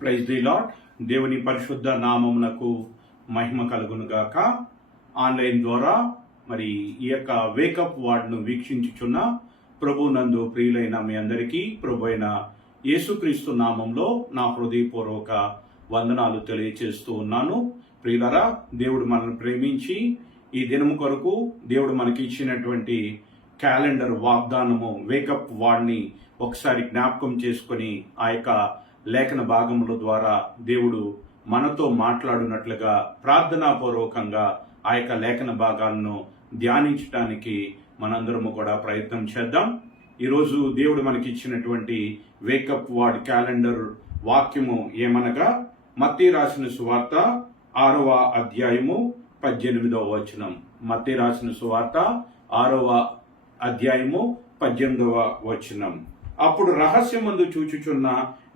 Praise the lord. దేవుని పరిశుద్ధ నామమునకు మహిమ కలుగును గాక. ఆన్లైన్ ద్వారా మరి ఈ యొక్క వేకప్ వార్డ్ను వీక్షించుచున్న ప్రభు నందు ప్రియులైన మీ అందరికీ ప్రభు అయిన యేసుక్రీస్తు నామంలో నా హృదయపూర్వక వందనాలు తెలియచేస్తూ ఉన్నాను. ప్రియులరా, దేవుడు మనల్ని ప్రేమించి ఈ దినము కొరకు దేవుడు మనకి ఇచ్చినటువంటి క్యాలెండర్ వాగ్దానము వేకప్ వార్డ్ని ఒకసారి జ్ఞాపకం చేసుకొని ఆ యొక్క లేఖన భాగముల ద్వారా దేవుడు మనతో మాట్లాడునట్లుగా ప్రార్థనాపూర్వకంగా ఆ యొక్క లేఖన భాగాలను ధ్యానించడానికి మనందరము కూడా ప్రయత్నం చేద్దాం. ఈరోజు దేవుడు మనకి ఇచ్చినటువంటి వేకప్ వార్డ్ క్యాలెండర్ వాక్యము ఏమనగా మత్తయి రాసిన సువార్త 6వ అధ్యాయము 18వ వచనం. మత్తయి రాసిన సువార్త 6వ అధ్యాయము 18వ వచనం. అప్పుడు రహస్యమందు చూచుచున్న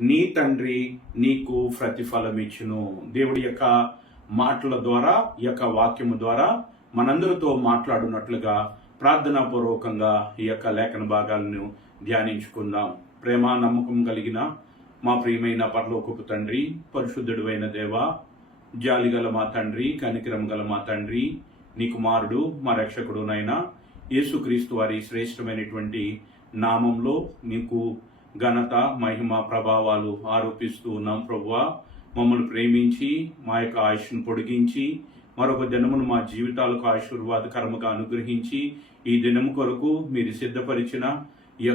నీ తండ్రి నీకు ప్రతిఫలమిచ్చును. దేవుడి యొక్క మాటల ద్వారా, ఈ యొక్క వాక్యము ద్వారా మనందరితో మాట్లాడున్నట్లుగా ప్రార్థనాపూర్వకంగా ఈ యొక్క లేఖన భాగాలను ధ్యానించుకుందాం. ప్రేమ నమ్మకం కలిగిన మా ప్రియమైన పరలోకపు తండ్రి, పరిశుద్ధుడు అయిన దేవ, జాలిగల మా తండ్రి, కనికరం గల మా తండ్రి, నీ కుమారుడు మా రక్షకుడునైనా యేసుక్రీస్తు వారి శ్రేష్టమైనటువంటి నామంలో నీకు ఘనత, మహిమ, ప్రభావాలు ఆరోపిస్తూ ఉన్నాం. ప్రభువా, మమ్మల్ని ప్రేమించి మా యొక్క ఆయుష్ను పొడిగించి మరొక దినమును మా జీవితాలకు ఆశీర్వాదకరముగా అనుగ్రహించి ఈ దినము కొరకు మీరు సిద్ధపరిచిన ఈ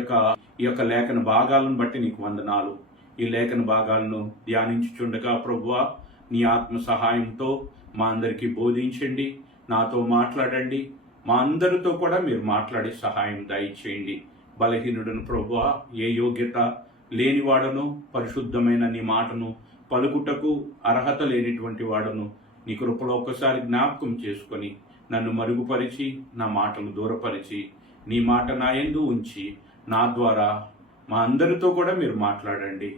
యొక్క లేఖన భాగాలను బట్టి నీకు వందనాలు. ఈ లేఖన భాగాలను ధ్యానించుచుండగా ప్రభువా, నీ ఆత్మ సహాయంతో మా అందరికీ బోధించండి, నాతో మాట్లాడండి, మా అందరితో కూడా మీరు మాట్లాడే సహాయం దయచేయండి. బలహీనుడను ప్రభువా, ఏ యోగ్యత లేనివాడను, పరిశుద్ధమైన నీ మాటను పలుకుటకు అర్హత లేనిటువంటి వాడను నీ కృపలో ఒక్కసారి జ్ఞాపకం చేసుకొని నన్ను మరుగుపరిచి నా మాటలు దూరపరిచి నీ మాట నా యందు ఉంచి నా ద్వారా మా అందరితో కూడా మీరు మాట్లాడండి.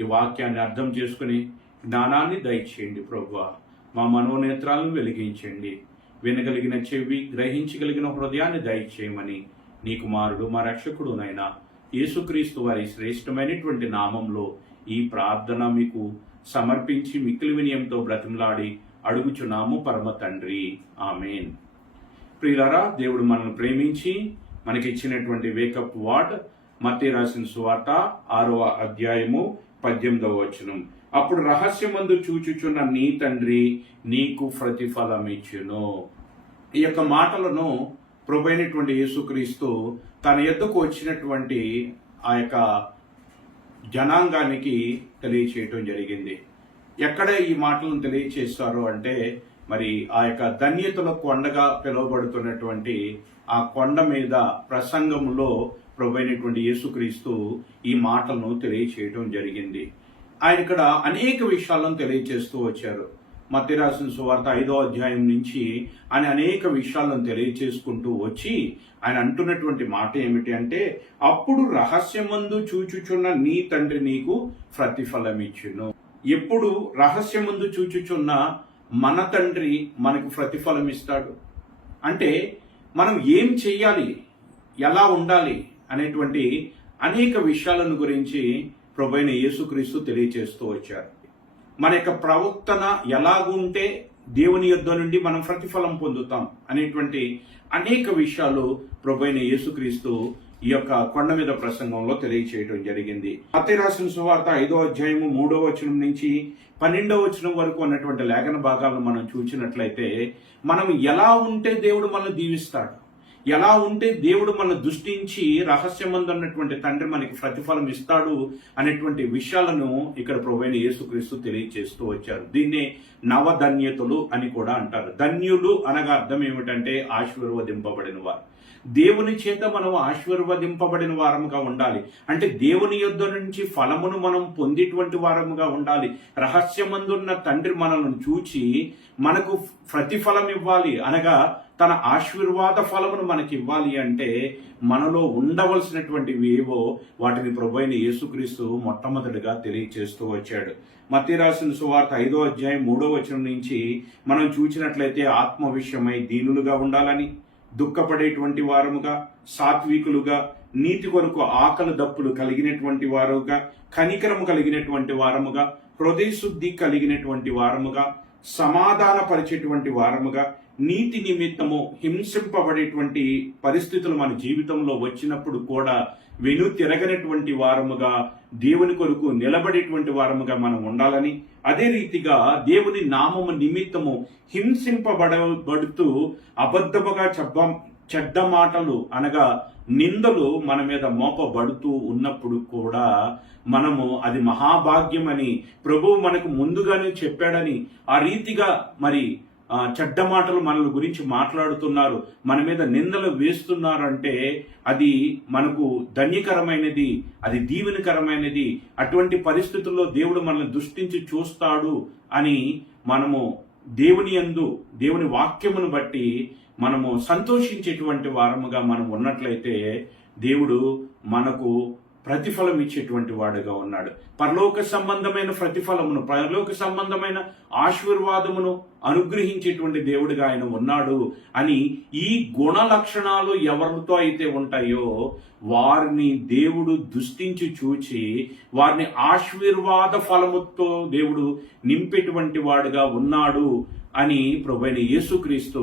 ఈ వాక్యాన్ని అర్థం చేసుకుని జ్ఞానాన్ని దయచేయండి ప్రభువా. మా మనోనేత్రాలను వెలిగించండి, వినగలిగిన చెవి, గ్రహించగలిగిన హృదయాన్ని దయచేయమని నీ కుమారుడు మా రక్షకుడునైనా యేసుక్రీస్తు వారి శ్రేష్టమైనటువంటి నామంలో ఈ ప్రార్థన మీకు సమర్పించి మిక్కిలి వినయంతో బ్రతిమలాడి అడుగుచున్నాము పరమ తండ్రి, ఆమేన్. ప్రియులారా, దేవుడు మనల్ని ప్రేమించి మనకి ఇచ్చినటువంటి వేకప్ వార్డ్ మత్తయి రాసిన సువార్త 6వ అధ్యాయము 18వ వచనం. అప్పుడు రహస్యమందు చూచుచున్న నీ తండ్రి నీకు ప్రతిఫలమిచ్చును. ఈ యొక్క మాటలను ప్రభువైనటువంటి యేసుక్రీస్తు తన యొద్దకు వచ్చినటువంటి ఆ యొక్క జనాంగానికి తెలియచేయటం జరిగింది. ఎక్కడ ఈ మాటలను తెలియచేస్తారు అంటే మరి ఆ యొక్క ధన్యతల కొండగా పిలువబడుతున్నటువంటి ఆ కొండ మీద ప్రసంగంలో ప్రభువైనటువంటి యేసుక్రీస్తు ఈ మాటలను తెలియచేయటం జరిగింది. ఆయన ఇక్కడ అనేక విషయాలను తెలియచేస్తూ వచ్చారు. మత్తయి రాసిన సువార్త 5వ అధ్యాయం నుంచి ఆయన అనేక విషయాలను తెలియచేసుకుంటూ వచ్చి ఆయన అంటున్నటువంటి మాట ఏమిటి అంటే, అప్పుడు రహస్యమందు చూచుచున్న నీ తండ్రి నీకు ప్రతిఫలమిచ్చును. ఎప్పుడు రహస్యమందు చూచుచున్న మన తండ్రి మనకు ప్రతిఫలం ఇస్తాడు అంటే మనం ఏం చెయ్యాలి, ఎలా ఉండాలి అనేటువంటి అనేక విషయాలను గురించి ప్రభువైన యేసుక్రీస్తు తెలియచేస్తూ వచ్చారు. మన యొక్క ప్రవర్తన ఎలాగుంటే దేవుని యొద్ద నుండి మనం ప్రతిఫలం పొందుతాం అనేటువంటి అనేక విషయాలు ప్రభువైన యేసుక్రీస్తు ఈ యొక్క కొండ మీద ప్రసంగంలో తెలియచేయడం జరిగింది. మత్తయి రాసిన సువార్త 5వ అధ్యాయము 3వ వచనం నుంచి 12వ వచనం వరకు ఉన్నటువంటి లేఖన భాగాలను మనం చూసినట్లయితే మనం ఎలా ఉంటే దేవుడు మనల్ని దీవిస్తాడు, ఎలా ఉంటే దేవుడు మనల్ని దృష్టించి రహస్యమందు ఉన్నటువంటి తండ్రి మనకి ప్రతిఫలం ఇస్తాడు అనేటువంటి విషయాలను ఇక్కడ ప్రభువైన యేసుక్రీస్తు తెలియజేస్తూ వచ్చారు. దీన్నే నవధన్యతలు అని కూడా అంటారు. ధన్యులు అనగా అర్థం ఏమిటంటే ఆశీర్వదింపబడిన వారు. దేవుని చేత మనం ఆశీర్వదింపబడిన వారముగా ఉండాలి అంటే దేవుని యొద్ద నుంచి ఫలమును మనం పొందేటువంటి వారముగా ఉండాలి. రహస్యమందున్న తండ్రి మనల్ని చూచి మనకు ప్రతిఫలం ఇవ్వాలి అనగా తన ఆశీర్వాద ఫలమును మనకి ఇవ్వాలి అంటే మనలో ఉండవలసినటువంటివి ఏవో వాటిని ప్రభువైన యేసుక్రీస్తు మొట్టమొదటిగా తెలియచేస్తూ వచ్చాడు. మత్తయి రాసిన సువార్త 5వ అధ్యాయం 3వ వచనం నుంచి మనం చూసినట్లయితే ఆత్మ విషయమై దీనులుగా ఉండాలని, దుఃఖపడేటువంటి వారముగా, సాత్వికులుగా, నీతి కొరకు ఆకలి దప్పులు కలిగినటువంటి వారుగా, కనికరము కలిగినటువంటి వారముగా, హృదయశుద్ధి కలిగినటువంటి వారముగా, సమాధానపరిచేటువంటి వారముగా, నీతి నిమిత్తము హింసింపబడేటువంటి పరిస్థితులు మన జీవితంలో వచ్చినప్పుడు కూడా వెనుతిరగనటువంటి వారముగా, దేవుని కొరకు నిలబడేటువంటి వారముగా మనం ఉండాలని, అదే రీతిగా దేవుని నామము నిమిత్తము హింసింపబడుతూ అబద్ధముగా చెడ్డ మాటలు అనగా నిందలు మన మీద మోపబడుతూ ఉన్నప్పుడు కూడా మనము అది మహాభాగ్యమని ప్రభువు మనకు ముందుగానే చెప్పాడని, ఆ రీతిగా మరి చెడ్డ మాటలు మన గురించి మాట్లాడుతున్నారు, మన మీద నిందలు వేస్తున్నారంటే అది మనకు ధన్యకరమైనది, అది దీవెనకరమైనది. అటువంటి పరిస్థితుల్లో దేవుడు మనల్ని దృష్టించి చూస్తాడు అని మనము దేవుని యందు, దేవుని వాక్యమును బట్టి మనము సంతోషించేటువంటి వారముగా మనం ఉన్నట్లయితే దేవుడు మనకు ప్రతిఫలం ఇచ్చేటువంటి వాడుగా ఉన్నాడు. పరలోక సంబంధమైన ప్రతిఫలమును, పరలోక సంబంధమైన ఆశీర్వాదమును అనుగ్రహించేటువంటి దేవుడిగా ఆయన ఉన్నాడు అని, ఈ గుణ లక్షణాలు ఎవరితో అయితే ఉంటాయో వారిని దేవుడు దృష్టించి చూచి వారిని ఆశీర్వాద ఫలముతో దేవుడు నింపేటువంటి వాడుగా ఉన్నాడు అని ప్రభువైన యేసుక్రీస్తు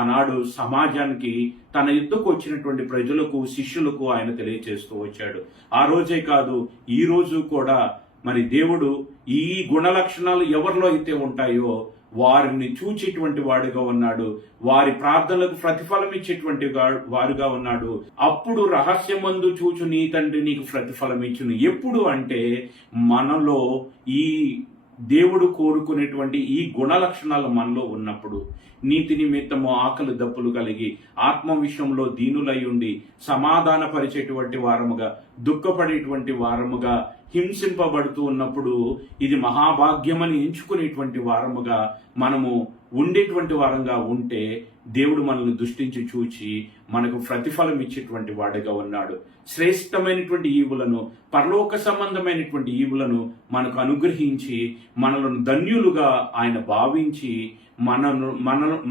ఆనాడు సమాజానికి, తన యుద్ధకు వచ్చినటువంటి ప్రజలకు, శిష్యులకు ఆయన తెలియజేస్తూ వచ్చాడు. ఆ రోజే కాదు, ఈ రోజు కూడా మరి దేవుడు ఈ గుణ లక్షణాలు ఎవరిలో అయితే ఉంటాయో వారిని చూచేటువంటి వాడుగా ఉన్నాడు, వారి ప్రార్థనలకు ప్రతిఫలం ఇచ్చేటువంటి వారుగా ఉన్నాడు. అప్పుడు రహస్యమందు చూచు నీ తండ్రి నీకు ప్రతిఫలం ఇచ్చును. ఎప్పుడు అంటే మనలో ఈ దేవుడు కోరుకునేటువంటి ఈ గుణ లక్షణాలు మనలో ఉన్నప్పుడు, నీతి నిమిత్తము ఆకలి దప్పులు కలిగి, ఆత్మ విషయంలో దీనులై ఉండి, సమాధాన పరిచేటువంటి వారముగా, దుఃఖపడేటువంటి వారముగా, హింసింపబడుతూ ఉన్నప్పుడు ఇది మహాభాగ్యమని ఎంచుకునేటువంటి వారముగా మనము ఉండేటువంటి వారంగా ఉంటే దేవుడు మనల్ని దృష్టించి చూచి మనకు ప్రతిఫలం ఇచ్చేటువంటి వాడుగా ఉన్నాడు. శ్రేష్టమైనటువంటి ఈవులను, పరలోక సంబంధమైనటువంటి ఈవులను మనకు అనుగ్రహించి మనలను ధన్యులుగా ఆయన భావించి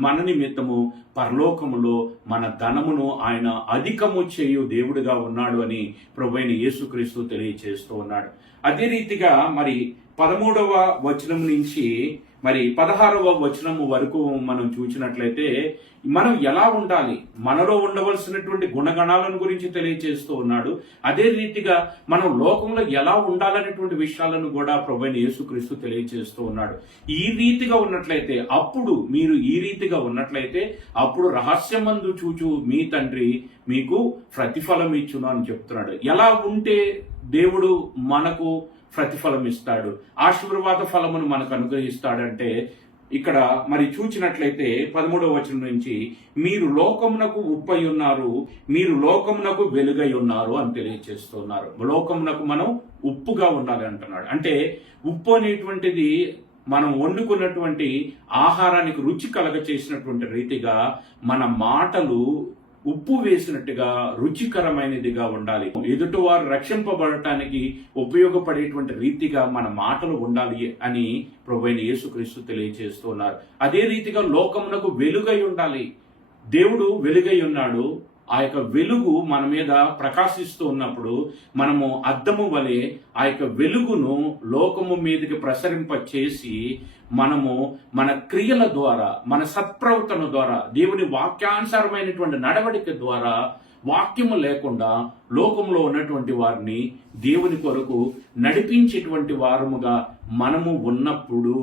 మన నిమిత్తము పరలోకములో మన ధనమును ఆయన అధికము చేయు దేవుడిగా ఉన్నాడు అని ప్రభువైన యేసుక్రీస్తు తెలియజేస్తూ ఉన్నాడు. అదే రీతిగా మరి 13వ వచనం నుంచి మరి 16వ వచనము వరకు మనం చూసినట్లయితే మనం ఎలా ఉండాలి, మనలో ఉండవలసినటువంటి గుణగణాలను గురించి తెలియజేస్తూ ఉన్నాడు. అదే రీతిగా మనం లోకంలో ఎలా ఉండాలనేటువంటి విషయాలను కూడా ప్రభువైన యేసుక్రీస్తు తెలియజేస్తూ ఉన్నాడు. ఈ రీతిగా ఉన్నట్లయితే, అప్పుడు మీరు ఈ రీతిగా ఉన్నట్లయితే అప్పుడు రహస్యమందు చూచు మీ తండ్రి మీకు ప్రతిఫలం ఇచ్చును అని చెప్తున్నాడు. ఎలా ఉంటే దేవుడు మనకు ప్రతిఫలం ఇస్తాడు, ఆశీర్వాద ఫలమును మనకు అనుగ్రహిస్తాడంటే ఇక్కడ మరి చూచినట్లయితే 13వ వచనం నుంచి మీరు లోకమునకు ఉప్పై ఉన్నారు, మీరు లోకమునకు వెలుగై ఉన్నారు అని తెలియజేస్తున్నారు. లోకమునకు మనం ఉప్పుగా ఉండాలి అంటున్నాడు. అంటే ఉప్పు అనేటువంటిది మనం వండుకున్నటువంటి ఆహారానికి రుచి కలగ చేసినటువంటి రీతిగా మన మాటలు ఉప్పు వేసినట్టుగా రుచికరమైనదిగా ఉండాలి. ఎదుటివారు రక్షింపబడటానికి ఉపయోగపడేటువంటి రీతిగా మన మాటలు ఉండాలి అని ప్రభువైన యేసుక్రీస్తు తెలియజేస్తున్నారు. అదే రీతిగా లోకమునకు వెలుగై ఉండాలి. దేవుడు వెలుగై ఉన్నాడు. ఆ యొక్క వెలుగు మన మీద ప్రకాశిస్తూ ఉన్నప్పుడు మనము అద్దము వలె ఆ యొక్క వెలుగును లోకము మీదకి ప్రసరింప చేసి మనము మన క్రియల ద్వారా, మన సత్ప్రవర్తన ద్వారా, దేవుని వాక్యానుసారమైనటువంటి నడవడిక ద్వారా, వాక్యము లేకుండా లోకంలో ఉన్నటువంటి వారిని దేవుని కొరకు నడిపించేటువంటి వారముగా మనము ఉన్నప్పుడు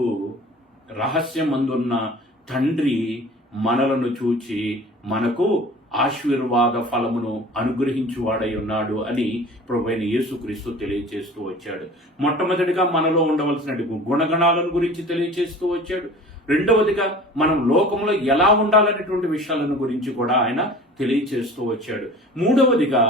రహస్యమందున్న తండ్రి మనలను చూచి మనకు ఆశీర్వాద ఫలమును అనుగ్రహించువాడై ఉన్నాడు అని ప్రభువైన యేసుక్రీస్తు తెలియజేస్తూ వచ్చాడు. మొట్టమొదటిగా మనలో ఉండవలసిన గుణగణాలను గురించి తెలియజేస్తూ వచ్చాడు. రెండవదిగా మనం లోకంలో ఎలా ఉండాలనేటువంటి విషయాలను గురించి కూడా ఆయన తెలియచేస్తూ వచ్చాడు. మూడవదిగా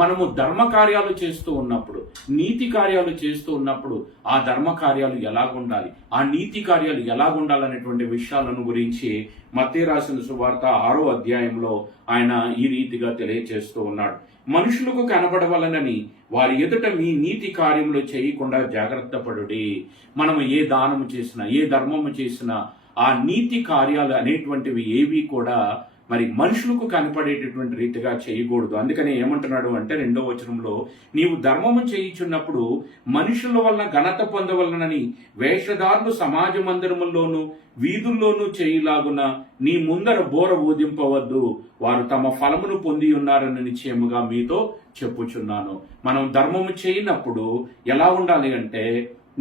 మనము ధర్మ కార్యాలు చేస్తూ ఉన్నప్పుడు, నీతి కార్యాలు చేస్తూ ఉన్నప్పుడు ఆ ధర్మ కార్యాలు ఎలాగుండాలి, ఆ నీతి కార్యాలు ఎలాగుండాలనేటువంటి విషయాలను గురించి మత్తయి రాసిన సువార్త 6వ అధ్యాయంలో ఆయన ఈ రీతిగా తెలియచేస్తూ ఉన్నాడు. మనుషులకు కనబడవలనని వారి ఎదుట మీ నీతి కార్యములు చేయకుండా జాగ్రత్త పడుడి. మనము ఏ దానము చేసినా, ఏ ధర్మము చేసినా ఆ నీతి కార్యాలు అనేటువంటివి ఏవి కూడా మరి మనుషులకు కనపడేటటువంటి రీతిగా చేయకూడదు. అందుకని ఏమంటున్నాడు అంటే 2వ వచనంలో, నీవు ధర్మము చేయుచున్నప్పుడు మనుషుల వలన ఘనత పొందవలనని వేషధారులు సమాజ మందిరముల్లోనూ వీధుల్లోనూ చేయులాగున నీ ముందర బోర ఊదింపవద్దు, వారు తమ ఫలమును పొంది ఉన్నారని నిశ్చయముగా మీతో చెప్పుచున్నాను. మనం ధర్మము చేయనప్పుడు ఎలా ఉండాలి అంటే,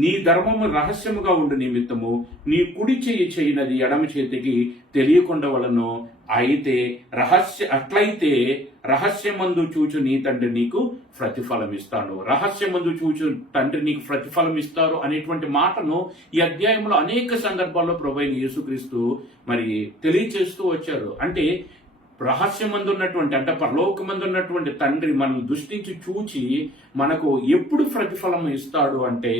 నీ ధర్మము రహస్యముగా ఉండు నిమిత్తము నీ కుడి చెయ్యి చేయనది ఎడమ చేతికి తెలియకుండా వలనో, అట్లయితే రహస్యమందు చూచు నీ తండ్రి నీకు ప్రతిఫలం ఇస్తాడు. రహస్యమందు చూచు తండ్రి నీకు ప్రతిఫలం ఇస్తారు అనేటువంటి మాటను ఈ అధ్యాయంలో అనేక సందర్భాల్లో ప్రభువైన యేసుక్రీస్తు మరి తెలియచేస్తూ వచ్చారు. అంటే రహస్యమందు ఉన్నటువంటి, అంటే పరలోకమందు ఉన్నటువంటి తండ్రి మనల్ని దృష్టించి చూచి మనకు ఎప్పుడు ప్రతిఫలం ఇస్తాడు అంటే,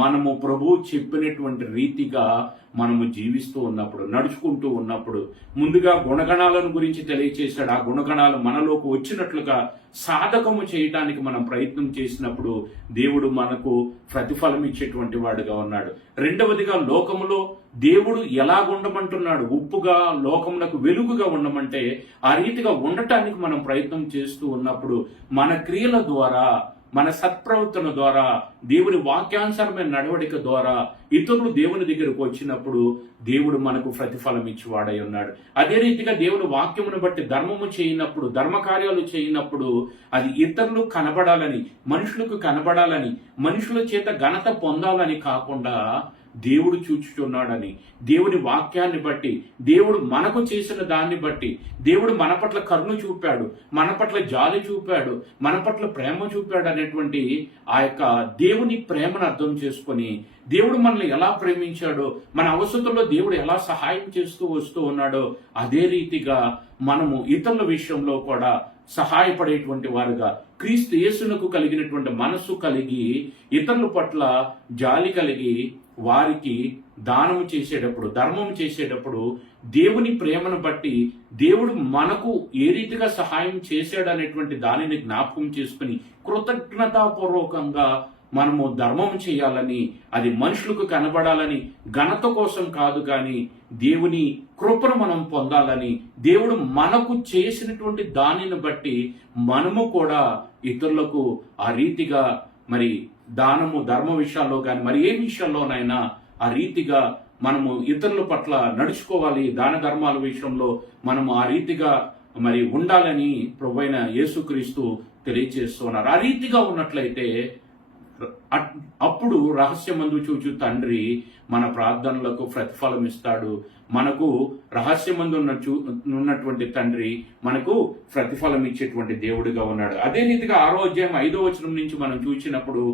మనము ప్రభువు చెప్పినటువంటి రీతిగా మనము జీవిస్తూ ఉన్నప్పుడు, నడుచుకుంటూ ఉన్నప్పుడు. ముందుగా గుణగణాలను గురించి తెలియచేశాడు. ఆ గుణగణాలు మనలోకి వచ్చినట్లుగా సాధకము చేయడానికి మనం ప్రయత్నం చేసినప్పుడు దేవుడు మనకు ప్రతిఫలం ఇచ్చేటువంటి వాడుగా ఉన్నాడు. రెండవదిగా, లోకములో దేవుడు ఎలాగుండమంటున్నాడు, ఉప్పుగా లోకమునకు వెలుగుగా ఉండమంటే ఆ రీతిగా ఉండటానికి మనం ప్రయత్నం చేస్తూ ఉన్నప్పుడు మన క్రియల ద్వారా, మన సత్ప్రవర్తన ద్వారా, దేవుని వాక్యానుసారమైన నడవడిక ద్వారా ఇతరులు దేవుని దగ్గరకు వచ్చినప్పుడు దేవుడు మనకు ప్రతిఫలం ఇచ్చివాడై ఉన్నాడు. అదే రీతిగా దేవుని వాక్యమును బట్టి ధర్మము చేయనప్పుడు, ధర్మకార్యాలు చేయనప్పుడు అది ఇతరులు కనబడాలని, మనుషులకు కనబడాలని, మనుషుల చేత ఘనత పొందాలని కాకుండా దేవుడు చూచుచున్నాడని, దేవుని వాక్యాన్ని బట్టి, దేవుడు మనకు చేసిన దాన్ని బట్టి, దేవుడు మన పట్ల కరుణ చూపాడు, మన పట్ల జాలి చూపాడు, మన పట్ల ప్రేమ చూపాడు అనేటువంటి ఆ యొక్క దేవుని ప్రేమను అర్థం చేసుకొని, దేవుడు మనల్ని ఎలా ప్రేమించాడో, మన అవసరంలో దేవుడు ఎలా సహాయం చేస్తూ వస్తూ ఉన్నాడో అదే రీతిగా మనము ఇతరుల విషయంలో కూడా సహాయపడేటువంటి వారుగా, క్రీస్తు యేసునకు కలిగినటువంటి మనస్సు కలిగి, ఇతరుల పట్ల జాలి కలిగి వారికి దానము చేసేటప్పుడు, ధర్మం చేసేటప్పుడు దేవుని ప్రేమను బట్టి దేవుడు మనకు ఏ రీతిగా సహాయం చేశాడు అనేటువంటి దానిని జ్ఞాపకం చేసుకుని కృతజ్ఞతాపూర్వకంగా మనము ధర్మం చేయాలని, అది మనుషులకు కనబడాలని, ఘనత కోసం కాదు కానీ దేవుని కృపను మనం పొందాలని, దేవుడు మనకు చేసినటువంటి దానిని బట్టి మనము కూడా ఇతరులకు ఆ రీతిగా మరి దానము, ధర్మ విషయాల్లో కానీ మరి ఏ విషయాల్లోనైనా ఆ రీతిగా మనము ఇతరుల పట్ల నడుచుకోవాలి. దాన ధర్మాల విషయంలో మనము ఆ రీతిగా మరి ఉండాలని ప్రభువైన యేసుక్రీస్తు తెలియజేస్తున్నారు. ఆ రీతిగా ఉన్నట్లయితే అప్పుడు రహస్యమందు చూచు తండ్రి మన ప్రార్థనలకు ప్రతిఫలం ఇస్తాడు. మనకు రహస్యమందు ఉన్నటువంటి తండ్రి మనకు ప్రతిఫలం ఇచ్చేటువంటి దేవుడిగా ఉన్నాడు. అదే రీతిగా 6వ అధ్యాయం 5వ వచనం నుంచి మనం చూసినప్పుడు,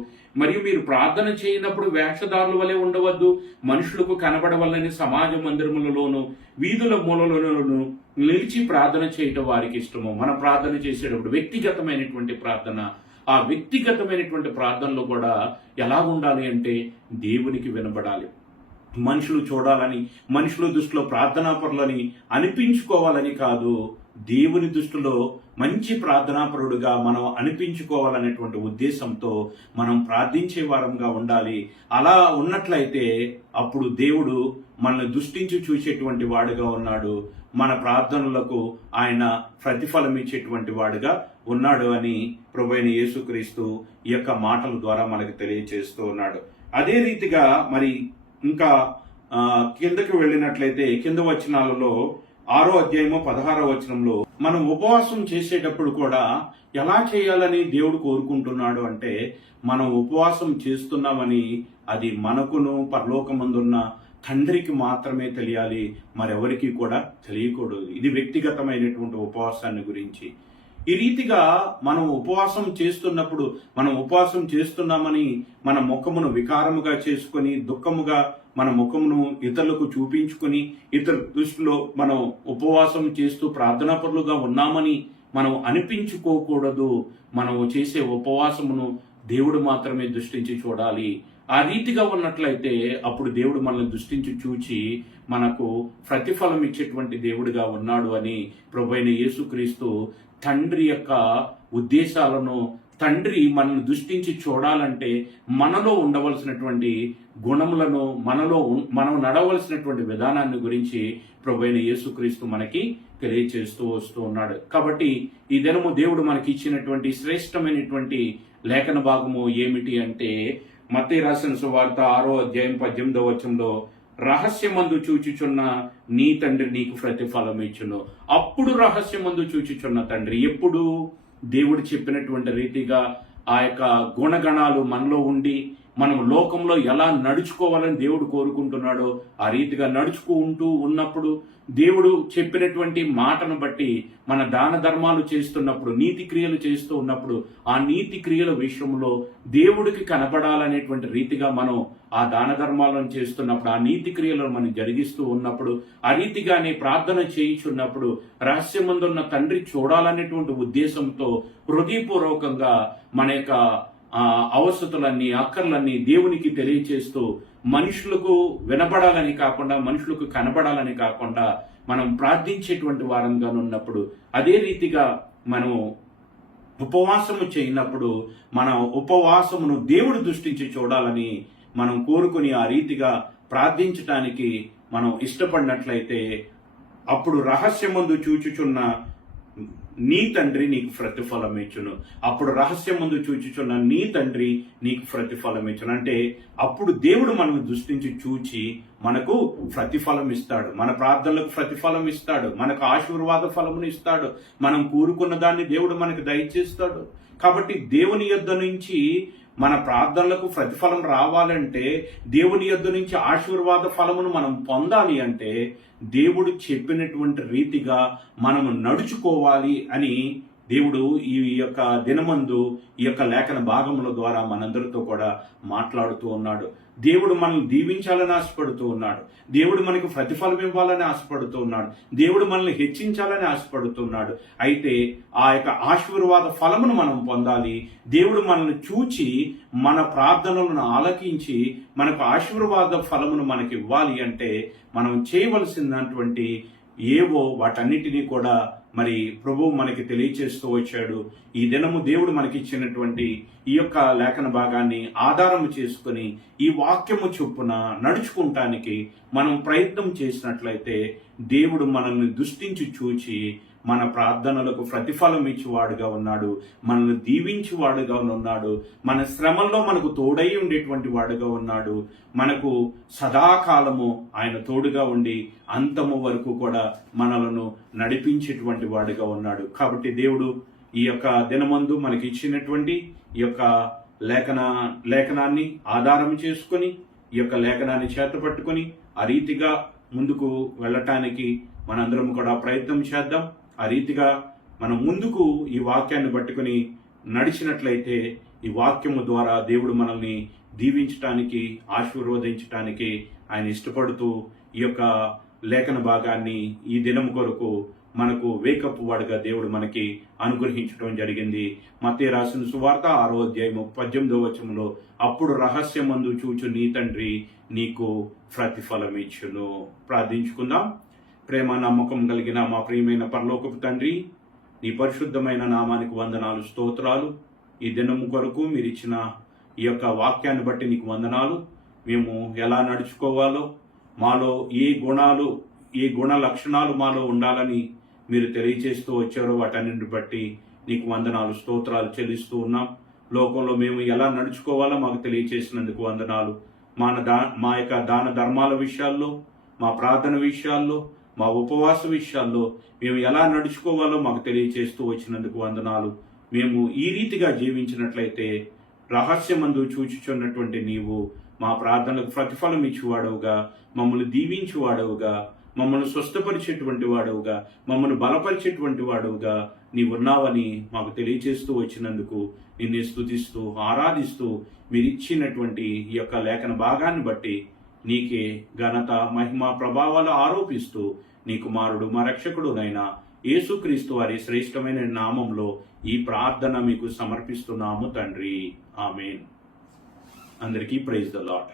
మరియు మీరు ప్రార్థన చేయనప్పుడు వేషధారుల వలె ఉండవద్దు, మనుషులకు కనబడవల్లని సమాజ మందిరములలోను వీధుల మూలలోను నిలిచి ప్రార్థన చేయటం వారికి ఇష్టము. మనం ప్రార్థన చేసేటప్పుడు వ్యక్తిగతమైనటువంటి ప్రార్థన, ఆ వ్యక్తిగతమైనటువంటి ప్రార్థనలో కూడా ఎలా ఉండాలి అంటే దేవునికి వినబడాలి. మనుషులు చూడాలని, మనుషుల దృష్టిలో ప్రార్థనాపరులని అనిపించుకోవాలని కాదు, దేవుని దృష్టిలో మంచి ప్రార్థనాపరుడుగా మనం అనిపించుకోవాలనేటువంటి ఉద్దేశంతో మనం ప్రార్థించే వారంగా ఉండాలి. అలా ఉన్నట్లయితే అప్పుడు దేవుడు మనల్ని దృష్టించి చూసేటువంటి వాడుగా ఉన్నాడు. మన ప్రార్థనలకు ఆయన ప్రతిఫలం ఇచ్చేటువంటి వాడుగా ఉన్నాడు అని ప్రభువైన యేసుక్రీస్తు ఈ యొక్క మాటల ద్వారా మనకు తెలియజేస్తూ ఉన్నాడు. అదే రీతిగా మరి ఇంకా కిందకి వెళ్ళినట్లయితే కింద వచనాలలో 6వ అధ్యాయము 16వ వచనంలో మనం ఉపవాసం చేసేటప్పుడు కూడా ఎలా చేయాలని దేవుడు కోరుకుంటున్నాడు అంటే, మనం ఉపవాసం చేస్తున్నామని అది మనకును పరలోకమందున్న తండ్రికి మాత్రమే తెలియాలి, మరెవరికి కూడా తెలియకూడదు. ఇది వ్యక్తిగతమైనటువంటి ఉపవాసాన్ని గురించి. ఈ రీతిగా మనం ఉపవాసం చేస్తున్నప్పుడు, మనం ఉపవాసం చేస్తున్నామని మన ముఖమును వికారముగా చేసుకొని, దుఃఖముగా మన ముఖమును ఇతరులకు చూపించుకొని, ఇతర దృష్టిలో మనం ఉపవాసం చేస్తూ ప్రార్థనాపరులుగా ఉన్నామని మనం అనిపించుకోకూడదు. మనం చేసే ఉపవాసమును దేవుడు మాత్రమే దృష్టించి చూడాలి. ఆ రీతిగా ఉన్నట్లయితే అప్పుడు దేవుడు మనల్ని దృష్టించి చూచి మనకు ప్రతిఫలం ఇచ్చేటువంటి దేవుడిగా ఉన్నాడు అని ప్రభువైన యేసుక్రీస్తు తండ్రి యొక్క ఉద్దేశాలను, తండ్రి మనల్ని దృష్టించి చూడాలంటే మనలో ఉండవలసినటువంటి గుణములను, మనం నడవలసినటువంటి విధానాన్ని గురించి ప్రభువైన యేసుక్రీస్తు మనకి తెలియచేస్తూ వస్తూ ఉన్నాడు. కాబట్టి ఈ దినము దేవుడు మనకి ఇచ్చినటువంటి శ్రేష్టమైనటువంటి లేఖన భాగము ఏమిటి అంటే, మత్తయి రాసిన సువార్త 6వ అధ్యాయం 18వ వచనంలో, రహస్యమందు చూచుచున్న నీ తండ్రి నీకు ప్రతిఫలం ఇచ్చును. అప్పుడు రహస్యమందు చూచుచున్న తండ్రి, ఎప్పుడు దేవుడు చెప్పినటువంటి రీతిగా ఆ యొక్క గుణగణాలు మనలో ఉండి మనం లోకంలో ఎలా నడుచుకోవాలని దేవుడు కోరుకుంటున్నాడో ఆ రీతిగా నడుచుకుంటూ ఉన్నప్పుడు, దేవుడు చెప్పినటువంటి మాటను బట్టి మన దాన ధర్మాలు చేస్తున్నప్పుడు, నీతి క్రియలు చేస్తూ ఉన్నప్పుడు, ఆ నీతి క్రియల విషయంలో దేవుడికి కనపడాలనేటువంటి రీతిగా మనం ఆ దాన ధర్మాలను చేస్తున్నప్పుడు, ఆ నీతి క్రియలను మనం జరిగిస్తూ ఉన్నప్పుడు, ఆ రీతిగానే ప్రార్థన చేయించున్నప్పుడు రహస్యమందున్న తండ్రి చూడాలనేటువంటి ఉద్దేశంతో హృదయపూర్వకంగా మన యొక్క అవసరతలన్నీ, అక్కర్లన్నీ దేవునికి తెలియచేస్తూ, మనుషులకు వినపడాలని కాకుండా, మనుషులకు కనపడాలని కాకుండా మనం ప్రార్థించేటువంటి వారంగా ఉన్నప్పుడు, అదే రీతిగా మనం ఉపవాసము చేయనప్పుడు మన ఉపవాసమును దేవుడు దృష్టించి చూడాలని మనం కోరుకుని ఆ రీతిగా ప్రార్థించటానికి మనం ఇష్టపడినట్లయితే, అప్పుడు రహస్యమందు చూచుచున్న నీ తండ్రి నీకు ప్రతిఫలం ఇచ్చును. అప్పుడు రహస్యమందు చూచుచున్న నీ తండ్రి నీకు ప్రతిఫలం ఇచ్చును. అంటే అప్పుడు దేవుడు మనల్ని దృష్టించి చూచి మనకు ప్రతిఫలం ఇస్తాడు, మన ప్రార్థనలకు ప్రతిఫలం ఇస్తాడు, మనకు ఆశీర్వాద ఫలమును ఇస్తాడు, మనం కోరుకున్న దాన్ని దేవుడు మనకు దయచేస్తాడు. కాబట్టి దేవుని యొద్ద నుంచి మన ప్రార్థనలకు ప్రతిఫలం రావాలంటే, దేవుని యొద్ద నుంచి ఆశీర్వాద ఫలమును మనం పొందాలి అంటే, దేవుడు చెప్పినటువంటి రీతిగా మనము నడుచుకోవాలి అని దేవుడు ఈ యొక్క దినమందు ఈ యొక్క లేఖన భాగముల ద్వారా మనందరితో కూడా మాట్లాడుతూ ఉన్నాడు. దేవుడు మనల్ని దీవించాలని ఆశపడుతూ ఉన్నాడు. దేవుడు మనకు ప్రతిఫలం ఇవ్వాలని ఆశపడుతూ ఉన్నాడు. దేవుడు మనల్ని హెచ్చించాలని ఆశపడుతున్నాడు. అయితే ఆ యొక్క ఆశీర్వాద ఫలమును మనం పొందాలి. దేవుడు మనల్ని చూచి మన ప్రార్థనలను ఆలకించి మనకు ఆశీర్వాద ఫలమును మనకి ఇవ్వాలి అంటే, మనం చేయవలసినటువంటి ఏవో వాటన్నిటినీ కూడా మరి ప్రభువు మనకి తెలియచేస్తూ వచ్చాడు. ఈ దినము దేవుడు మనకి ఇచ్చినటువంటి ఈ యొక్క లేఖన భాగాన్ని ఆధారము చేసుకుని ఈ వాక్యము చొప్పున నడుచుకుంటానికి మనం ప్రయత్నం చేసినట్లయితే, దేవుడు మనల్ని దృష్టించి చూచి మన ప్రార్థనలకు ప్రతిఫలం ఇచ్చేవాడుగా ఉన్నాడు, మనల్ని దీవించేవాడుగా ఉన్నాడు, మన శ్రమల్లో మనకు తోడై ఉండేటువంటి వాడుగా ఉన్నాడు, మనకు సదాకాలము ఆయన తోడుగా ఉండి అంతము వరకు కూడా మనలను నడిపించేటువంటి వాడుగా ఉన్నాడు. కాబట్టి దేవుడు ఈ యొక్క దినమందు మనకి ఇచ్చినటువంటి ఈ యొక్క లేఖనాన్ని ఆధారం చేసుకొని, ఈ యొక్క లేఖనాన్ని చేతపట్టుకొని ఆ రీతిగా ముందుకు వెళ్ళటానికి మనందరం కూడా ప్రయత్నం చేద్దాం. ఆ రీతిగా మనం ముందుకు ఈ వాక్యాన్ని పట్టుకుని నడిచినట్లయితే, ఈ వాక్యము ద్వారా దేవుడు మనల్ని దీవించటానికి, ఆశీర్వదించటానికి ఆయన ఇష్టపడుతూ ఈ యొక్క లేఖన భాగాన్ని ఈ దినం కొరకు మనకు వేకప్ వాడుగా దేవుడు మనకి అనుగ్రహించడం జరిగింది. మత్తయి రాసిన సువార్త 6వ అధ్యాయం 18వ వచనంలో, అప్పుడు రహస్యమందు చూచు నీ తండ్రి నీకు ప్రతిఫలం ఇచ్చును. ప్రార్థించుకుందాం. ప్రేమ నమ్మకం కలిగిన మా ప్రియమైన పరలోకపు తండ్రి, నీ పరిశుద్ధమైన నామానికి వందనాలు, స్తోత్రాలు. ఈ దినము కొరకు మీరు ఇచ్చిన ఈ యొక్క వాక్యాన్ని బట్టి నీకు వందనాలు. మేము ఎలా నడుచుకోవాలో, మాలో ఏ గుణ లక్షణాలు మాలో ఉండాలని మీరు తెలియచేస్తూ వచ్చారో వాటన్నింటిని బట్టి నీకు వందనాలు, స్తోత్రాలు చెల్లిస్తూ ఉన్నాం. లోకంలో మేము ఎలా నడుచుకోవాలో మాకు తెలియచేసినందుకు వందనాలు. మా యొక్క దాన ధర్మాల విషయాల్లో, మా ప్రార్థన విషయాల్లో, మా ఉపవాస విషయాల్లో మేము ఎలా నడుచుకోవాలో మాకు తెలియచేస్తూ వచ్చినందుకు వందనాలు. మేము ఈ రీతిగా జీవించినట్లయితే, రహస్యమందు చూచుచున్నటువంటి నీవు మా ప్రార్థనలకు ప్రతిఫలం ఇచ్చేవాడవుగా, మమ్మల్ని దీవించేవాడవుగా, మమ్మల్ని స్వస్థపరిచేటువంటి వాడవుగా, మమ్మల్ని బలపరిచేటువంటి వాడవుగా నీవున్నావని మాకు తెలియచేస్తూ వచ్చినందుకు నిన్ను స్తుతిస్తూ ఆరాధిస్తూ మీరిచ్చినటువంటి ఈ యొక్క లేఖన భాగాన్ని బట్టి నీకే ఘనత, మహిమ, ప్రభావాలు ఆరోపిస్తూ నీ కుమారుడు మా రక్షకుడునైనా యేసుక్రీస్తు వారి శ్రేష్టమైన నామంలో ఈ ప్రార్థన మీకు సమర్పిస్తున్నాము తండ్రి. ఆమేన్. అందరికీ ప్రైజ్ ద లార్డ్.